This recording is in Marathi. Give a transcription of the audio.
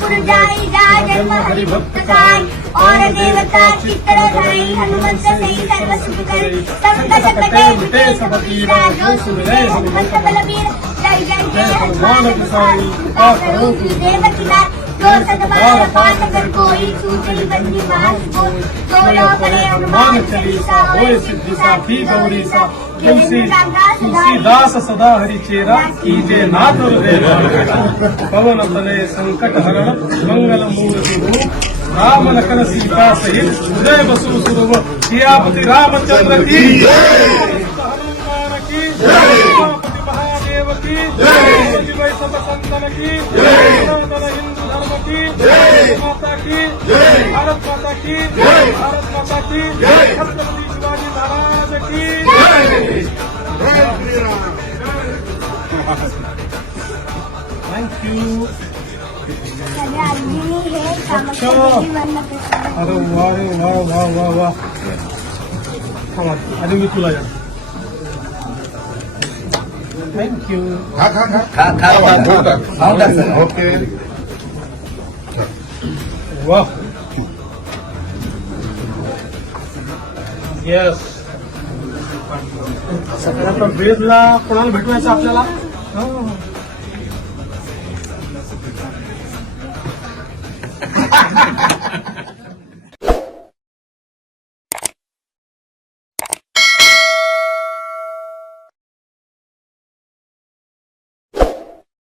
पुर जाई जा जन्म हरि भक्त काय और देवता चित्र धरी हनुमंत सही सर्व सुख करी संकट कटे मिटे सब पीरा जो सुमिरे हनुमंत बलबीर जय जय जय हनुमान गोसाई कृपा करो की देव की नाथ जो सतबार पाठ कर कोई छूटई बंदी मास को जो लो करे हनुमान चालीसा होय सिद्धि साखी गौरी सा तुलसीदास सदा हरि चेरा कीजे नाथ पवन तनय संकट हरण मंगल मूर्ति रूप राम लखन सीता सहित उदय बसु सुरव सियापति रामचंद्र की हनुमान की उमापति महादेव की जय सब संतन की सनातन हिंदू धर्म की माता की भारत माता की भारत माता की छत्रपति शिवाजी महाराज की थैंक यू। अच्छा अरे वाह वाह वाह वाह वाह अरे मी तुला जा थैंक यू। ओके वाह येस सगळ्यात बेसला कोणाला भेटवायचं आपल्याला हो.